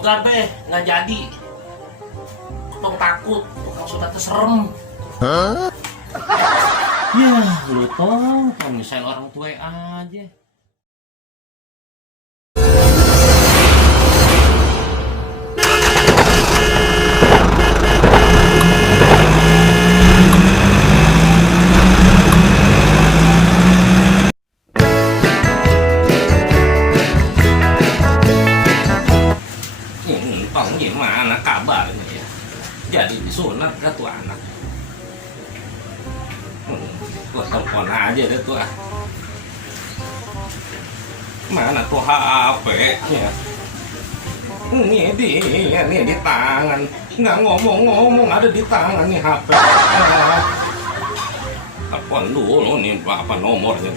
Oga be, nggak jadi. Tong takut, tukang sunat teh serem. Ya, lu tong misalnya orang tua aja. Tong gimana kabarnya ya? Jadi disunat ke tuh anak. Gua telepon aja deh tuh. Mana tuh HP-nya? Ini di tangan. Nggak ngomong-ngomong ada di tangan nih HP. Telepon dulu nih apa nomornya?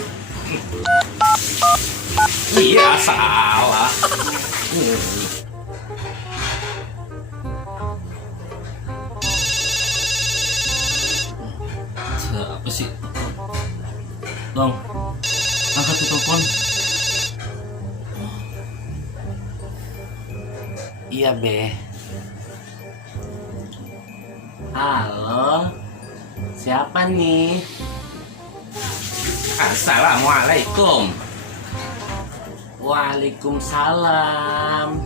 Iya salah. Apa sih? Dong, angkat tuh telepon. Iya be. Halo, siapa nih? Assalamualaikum. Waalaikumsalam.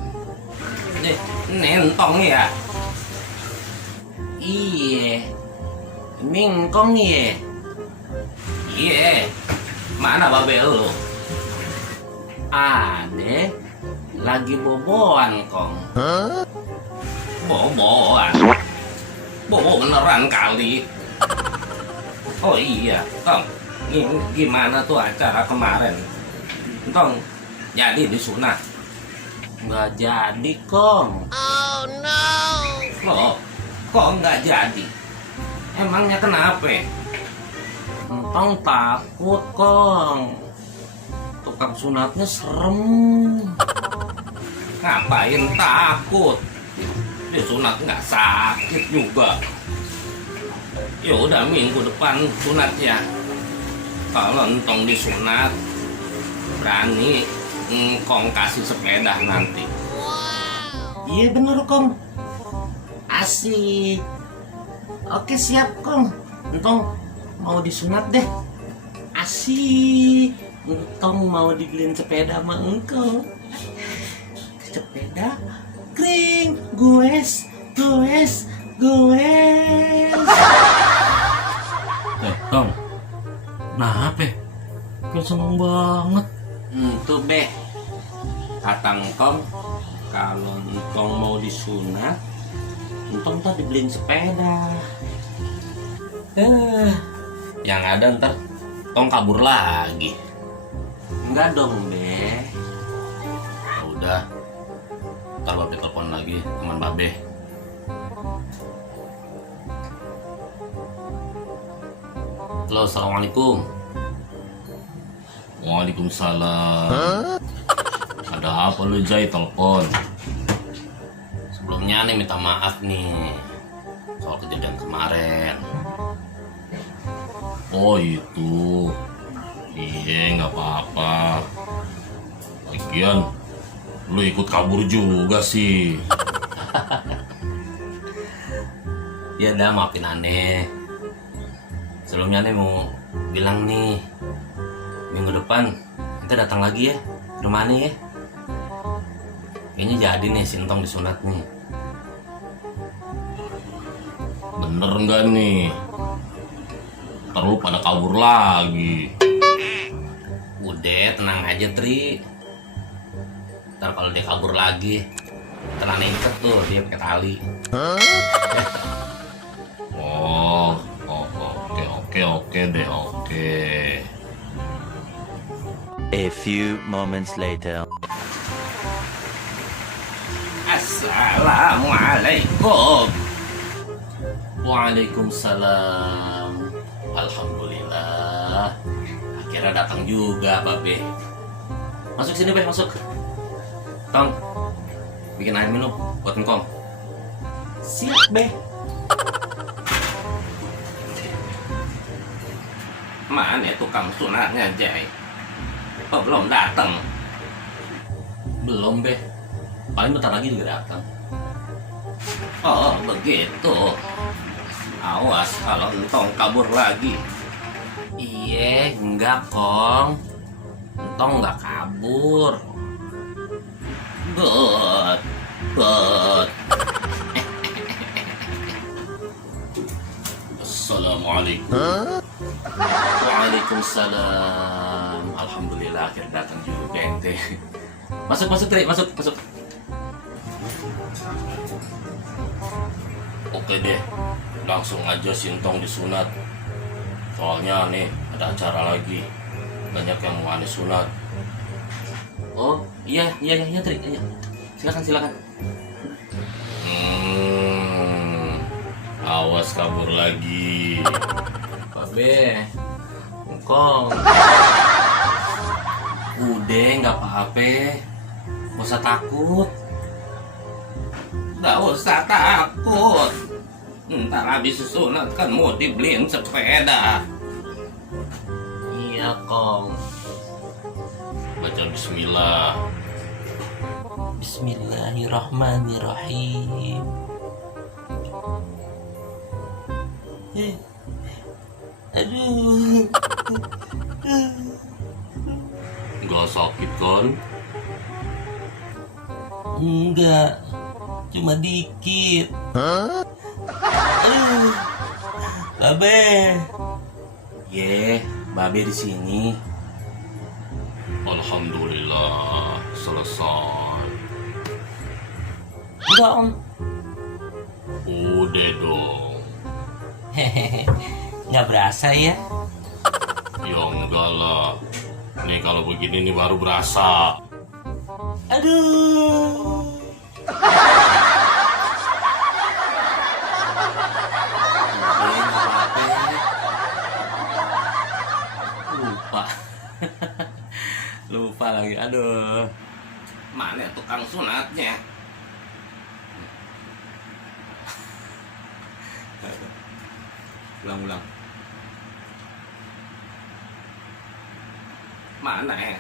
Nentong ya? Iya. Mingkong ye. Iya. Mana babe lu? Ade lagi boboan kong. Boboan? Bobo beneran kali. Oh iya, Kong. Gimana tuh acara kemarin? Tong, jadi disunat? Nggak jadi, Kong. Oh no. Loh, kok nggak jadi? Emangnya kenapa? Entong takut, Kong. Tukang sunatnya serem. Ngapain takut? Disunat nggak sakit juga. Ya udah minggu depan sunatnya. Kalau entong disunat, berani engkong kasih sepeda nanti. Wow. Iya bener, Kong. Asik. Oke siap Kong. Entong mau disunat deh. Asik. Entong mau dibeliin sepeda sama engkau. Sepeda kring. Goes. Tong. Nah apa? Kan seneng banget. Tuh be. Kata engkong kalau engkong mau disunat, entong tuh dibeliin sepeda. Yang ada ntar tong kabur lagi. Enggak dong be. Ya udah, ntar babe telepon lagi teman babe. Halo, assalamualaikum. Waalaikumsalam. Ada apa lu Jai telepon? Sebelumnya nih minta maaf nih soal kejadian kemarin. Oh itu. Iya nggak apa-apa. Lagian lu ikut kabur juga sih. Ya udah maafin aneh. Sebelumnya aneh mau bilang nih, minggu depan kita datang lagi ya rumah aneh ya. Kayaknya jadi nih sintong disunat nih. Bener nggak nih? Ntar lu pada kabur lagi. Udah tenang aja Tri. Ntar kalau dia kabur lagi, tenang ikat tuh dia pakai tali. Oke deh. A few moments later. Assalamualaikum. Waalaikumsalam. Alhamdulillah. Akhirnya datang juga babe. Masuk sini be, masuk. Tong, bikin air minum buat engkong. Siap be. Mana tukang sunatnya Jai? Oh belum datang. Belum be. Paling bentar lagi juga datang. Oh begitu. Awas kalau entong kabur lagi. Iya, enggak Kong. Entong enggak kabur. Good. Good. Assalamualaikum. Waalaikumsalam. Alhamdulillah akhirnya datang juga ente. Masuk, Tri, masuk. Oke deh, langsung aja Sintong disunat. Soalnya nih ada acara lagi, banyak yang mau aneh sunat. Oh iya Tri, iya. Silakan. Awas kabur lagi. Babe, Kong. Udah nggak apa-apa, nggak usah takut. Nggak usah takut. Ntar habis sunat kan mau dibeliin sepeda. Iya Kong. Baca Bismillah. Bismillahirrahmanirrahim. Aduh. Nggak sakit kan? Enggak, cuma dikit. Babe. Babe di sini. Alhamdulillah selesai. Udah Om. Udah dong. Nggak berasa ya? Ya enggak lah. Nih kalau begini nih baru berasa. Aduh. Lupa lagi. Aduh. Mana tukang sunatnya? Ulang. Mana ya?